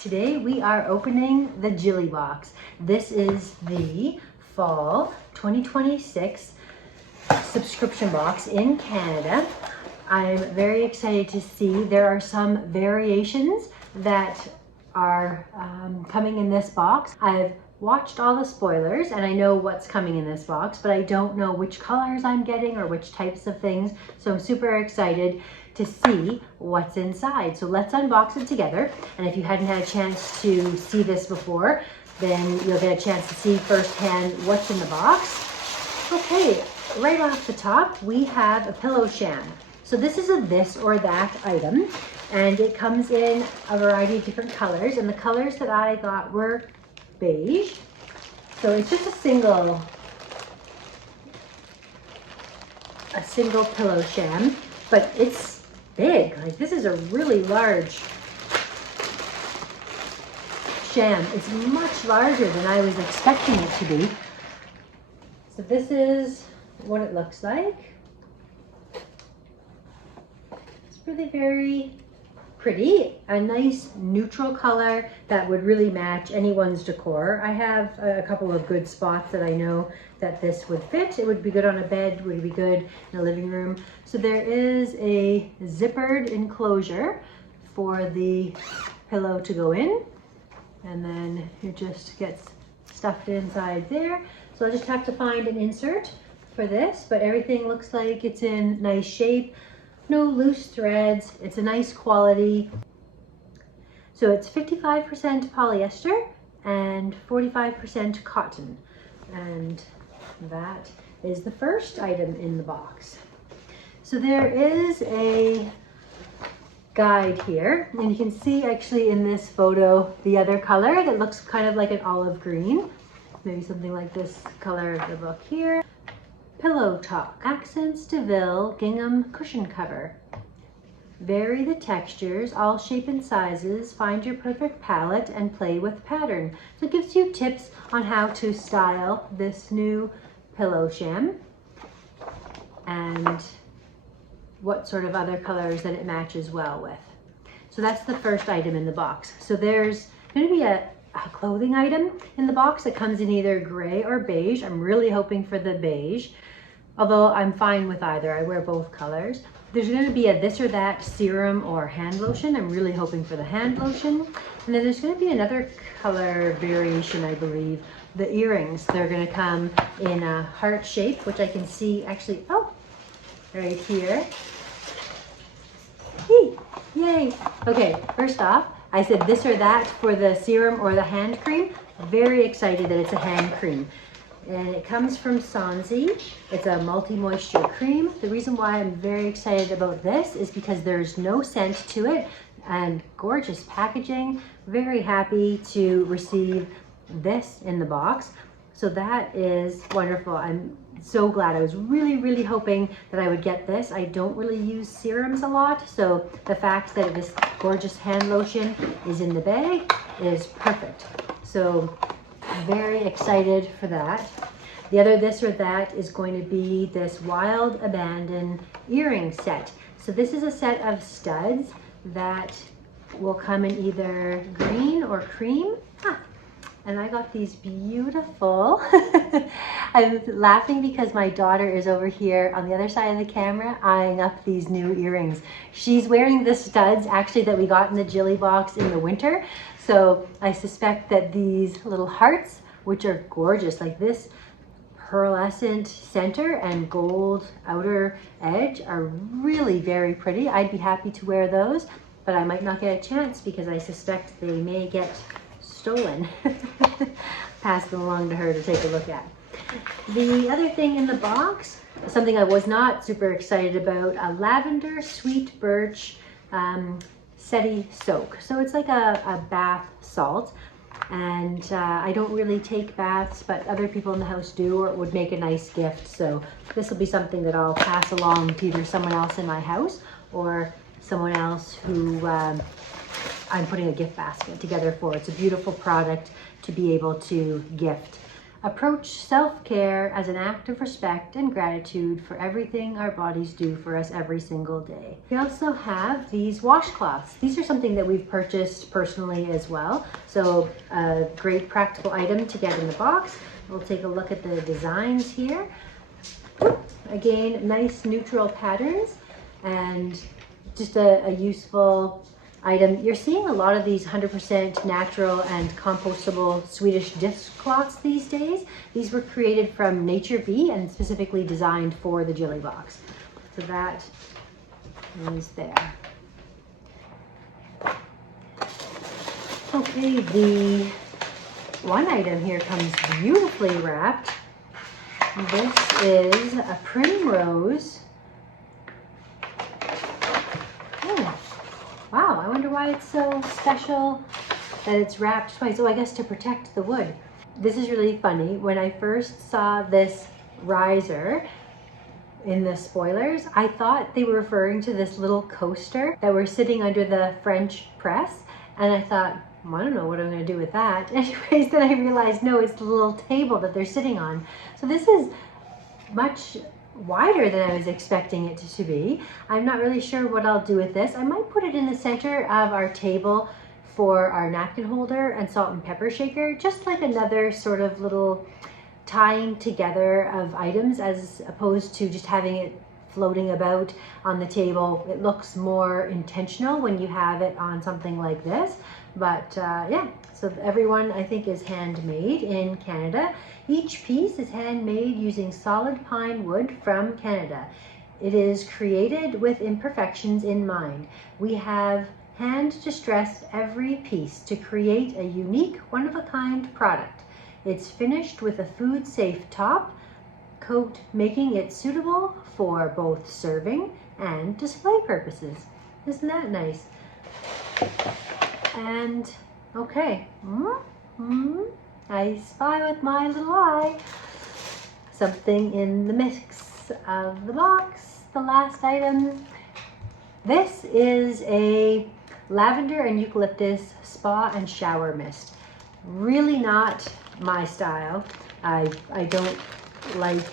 Today we are opening the Jilly Box. This is the fall 2026 subscription box in Canada. I'm very excited to see there are some variations that are coming in this box. I've watched all the spoilers and I know what's coming in this box, but I don't know which colors I'm getting or which types of things. So I'm super excited to see what's inside. So let's unbox it together. And if you hadn't had a chance to see this before, then you'll get a chance to see firsthand what's in the box. Okay, right off the top, we have a pillow sham. So this is a this or that item, and it comes in a variety of different colors, and the colors that I got were beige. So it's just a single pillow sham, but it's big. Like, this is a really large sham. It's much larger than I was expecting it to be. So this is what it looks like. It's really very pretty. A nice neutral color that would really match anyone's decor. I have a couple of good spots that I know that this would fit. It would be good on a bed, would be good in a living room. So there is a zippered enclosure for the pillow to go in, and then it just gets stuffed inside there. So I'll just have to find an insert for this, but everything looks like it's in nice shape. No loose threads. It's a nice quality. So it's 55% polyester and 45% cotton. And that is the first item in the box. So there is a guide here, and you can see actually in this photo the other color that looks kind of like an olive green. Maybe something like this color of the book here. Pillow Talk, Accents DeVille Gingham Cushion Cover. Vary the textures, all shape and sizes, find your perfect palette and play with pattern. So it gives you tips on how to style this new pillow sham and what sort of other colors that it matches well with. So that's the first item in the box. So there's going to be a clothing item in the box that comes in either gray or beige. I'm really hoping for the beige, although I'm fine with either. I wear both colors. There's going to be a this or that serum or hand lotion. I'm really hoping for the hand lotion. And then there's going to be another color variation, I believe. The earrings, they're going to come in a heart shape, which I can see actually, oh, right here. Hey, yay. Okay, first off, I said this or that for the serum or the hand cream. Very excited that it's a hand cream. And it comes from Sansi. It's a multi-moisture cream. The reason why I'm very excited about this is because there's no scent to it and gorgeous packaging. Very happy to receive this in the box. So that is wonderful. I'm so glad. I was really hoping that I would get this. I don't really use serums a lot, so the fact that this gorgeous hand lotion is in the bag is perfect. So very excited for that. The other this or that is going to be this Wild Abandon earring set. So this is a set of studs that will come in either green or cream. And I got these beautiful. I'm laughing because my daughter is over here on the other side of the camera eyeing up these new earrings. She's wearing the studs actually that we got in the Jilly Box in the winter. So I suspect that these little hearts, which are gorgeous, like this pearlescent center and gold outer edge, are really very pretty. I'd be happy to wear those, but I might not get a chance because I suspect they may get stolen. Pass them along to her to take a look at. The other thing in the box, something I was not super excited about, a lavender sweet birch seti soak. So it's like a bath salt, and I don't really take baths, but other people in the house do, or it would make a nice gift. So this will be something that I'll pass along to either someone else in my house or someone else who I'm putting a gift basket together for. It's a beautiful product to be able to gift. Approach self-care as an act of respect and gratitude for everything our bodies do for us every single day. We also have these washcloths. These are something that we've purchased personally as well. So a great practical item to get in the box. We'll take a look at the designs here. Again, nice neutral patterns and just a useful item. You're seeing a lot of these 100% natural and compostable Swedish dishcloths these days. These were created from Nature Bee and specifically designed for the Jilly Box. So that is there. Okay, the one item here comes beautifully wrapped. This is a primrose. Oh, wow, I wonder why it's so special that it's wrapped twice. Oh, I guess to protect the wood. This is really funny. When I first saw this riser in the spoilers, I thought they were referring to this little coaster that were sitting under the French press. And I thought, well, I don't know what I'm going to do with that. Anyways, then I realized, no, it's the little table that they're sitting on. So this is much wider than I was expecting it to be. I'm not really sure what I'll do with this. I might put it in the center of our table for our napkin holder and salt and pepper shaker, just like another sort of little tying together of items as opposed to just having it floating about on the table. It looks more intentional when you have it on something like this. But yeah, so everyone I think is handmade in Canada. Each piece is handmade using solid pine wood from Canada. It is created with imperfections in mind. We have hand distressed every piece to create a unique, one-of-a-kind product. It's finished with a food-safe top coat, making it suitable for both serving and display purposes. Isn't that nice? And okay, I spy with my little eye something in the mix of the box. The last item. This is a lavender and eucalyptus spa and shower mist. Really not my style. I don't like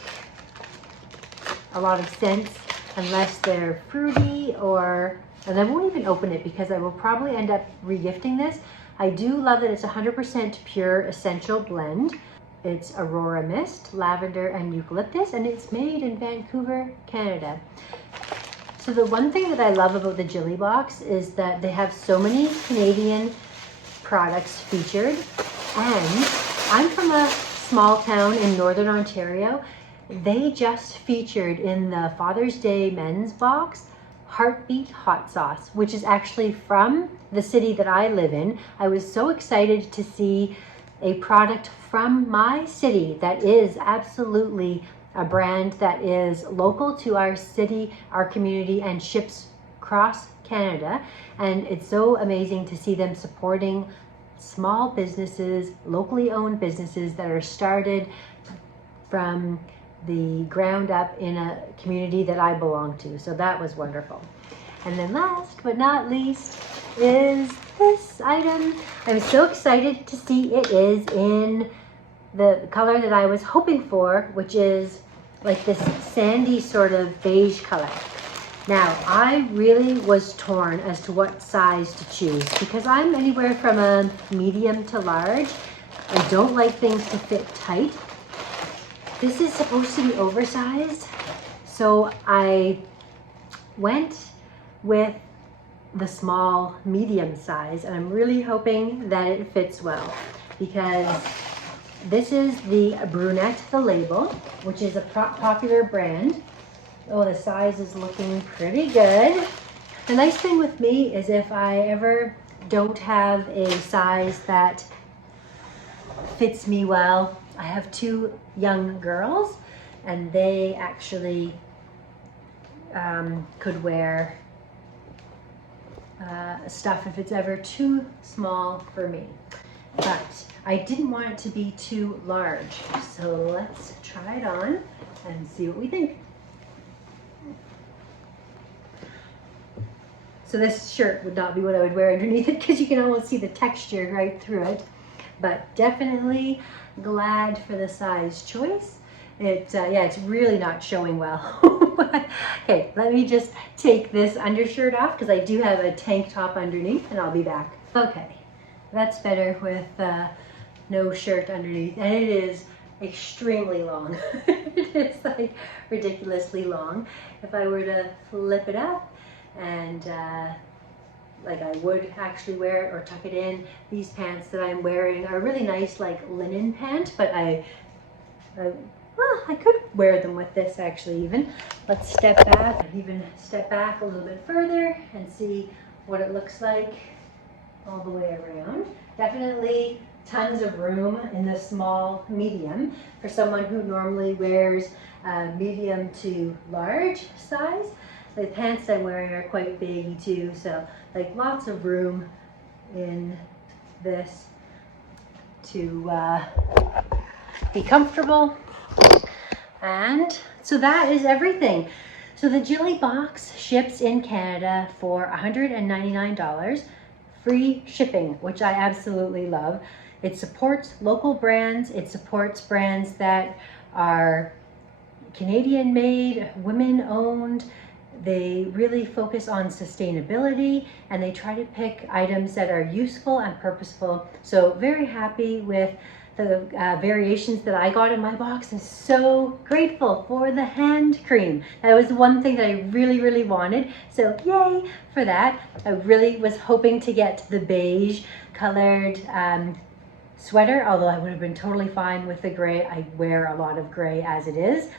a lot of scents unless they're fruity or, and I won't even open it because I will probably end up regifting this. I do love that it's 100% pure essential blend. It's Aurora Mist, lavender and eucalyptus, and it's made in Vancouver, Canada. So the one thing that I love about the Jilly Box is that they have so many Canadian products featured, and I'm from a small town in Northern Ontario. They just featured in the Father's Day men's box Heartbeat hot sauce, which is actually from the city that I live in. I was so excited to see a product from my city that is absolutely a brand that is local to our city, our community, and ships across Canada. And it's so amazing to see them supporting small businesses, locally owned businesses that are started from the ground up in a community that I belong to. So that was wonderful. And then last but not least is this item. I'm so excited to see it is in the color that I was hoping for, which is like this sandy sort of beige color. Now, I really was torn as to what size to choose because I'm anywhere from a medium to large. I don't like things to fit tight. This is supposed to be oversized, so I went with the small medium size, and I'm really hoping that it fits well because this is the Brunette the Label, which is a popular brand. Oh, the size is looking pretty good. The nice thing with me is if I ever don't have a size that fits me well, I have two young girls and they actually could wear stuff if it's ever too small for me. But I didn't want it to be too large. So let's try it on and see what we think. So this shirt would not be what I would wear underneath it because you can almost see the texture right through it. but definitely glad for the size choice. Yeah, it's really not showing well. Okay, let me just take this undershirt off because I do have a tank top underneath, and I'll be back. Okay, that's better with no shirt underneath, and it is extremely long. It is like ridiculously long. If I were to flip it up and like I would actually wear it or tuck it in, these pants that I'm wearing are really nice, like linen pant, but well, I could wear them with this actually even. Let's step back, even step back a little bit further and see what it looks like all the way around. Definitely tons of room in the small medium for someone who normally wears medium to large size. The pants I'm wearing are quite big too, so like lots of room in this to be comfortable. And so that is everything. So the Jilly Box ships in Canada for $199, free shipping, which I absolutely love. It supports local brands. It supports brands that are Canadian made, women owned. They really focus on sustainability, and they try to pick items that are useful and purposeful. So very happy with the variations that I got in my box, and so grateful for the hand cream. That was one thing that I really wanted, so yay for that. I really was hoping to get the beige colored sweater, although I would have been totally fine with the gray. I wear a lot of gray as it is.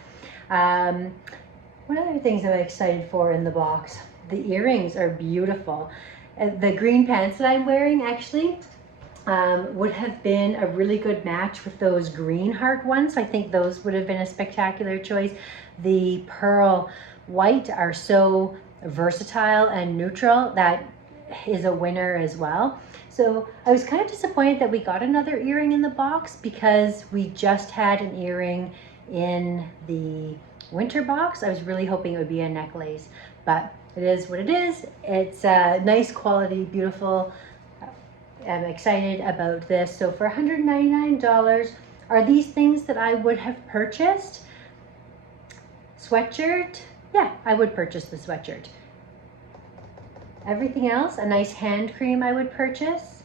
What other things am I excited for in the box? The earrings are beautiful. The green pants that I'm wearing actually would have been a really good match with those green heart ones. So I think those would have been a spectacular choice. The pearl white are so versatile and neutral. That is a winner as well. So I was kind of disappointed that we got another earring in the box because we just had an earring in the winter box. I was really hoping it would be a necklace, but it is what it is. It's nice quality, beautiful. I'm excited about this. So for $199, are these things that I would have purchased? Sweatshirt? Yeah, I would purchase the sweatshirt. Everything else, a nice hand cream I would purchase.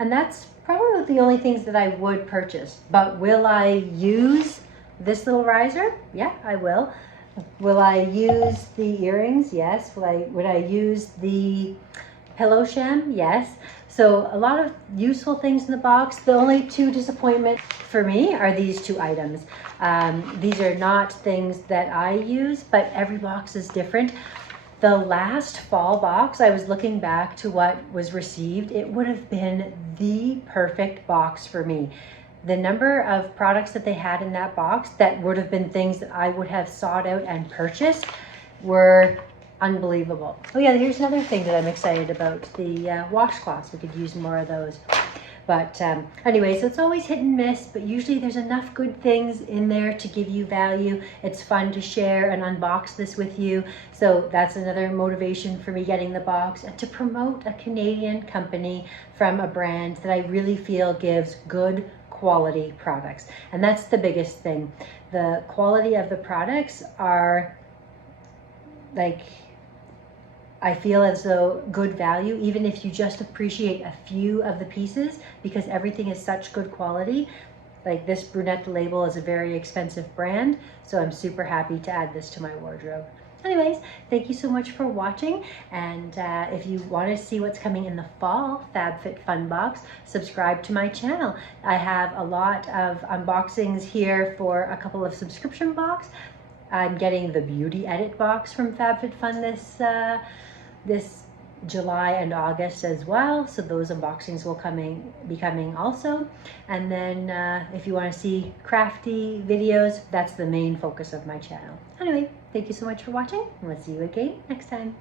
And that's probably the only things that I would purchase. But will I use this little riser? Yeah, I will. Will I use the earrings? Yes. Would I use the pillow sham? Yes. So a lot of useful things in the box. The only two disappointments for me are these two items. These are not things that I use, but every box is different. The last fall box, I was looking back to what was received. It would have been the perfect box for me. The number of products that they had in that box that would have been things that I would have sought out and purchased were unbelievable. Oh yeah, here's another thing that I'm excited about, the washcloths. We could use more of those. But anyway, so it's always hit and miss, but usually there's enough good things in there to give you value. It's fun to share and unbox this with you. So that's another motivation for me getting the box, and to promote a Canadian company from a brand that I really feel gives good quality products. And that's the biggest thing. The quality of the products are like, I feel as though good value, even if you just appreciate a few of the pieces, because everything is such good quality. Like this brunette label is a very expensive brand, so I'm super happy to add this to my wardrobe. Anyways, thank you so much for watching, and if you want to see what's coming in the fall FabFitFun box, subscribe to my channel. I have a lot of unboxings here for a couple of subscription box. I'm getting the beauty edit box from FabFitFun this July and August as well, so those unboxings will be coming also. And then if you want to see crafty videos, that's the main focus of my channel. Anyway, thank you so much for watching, and we'll see you again next time.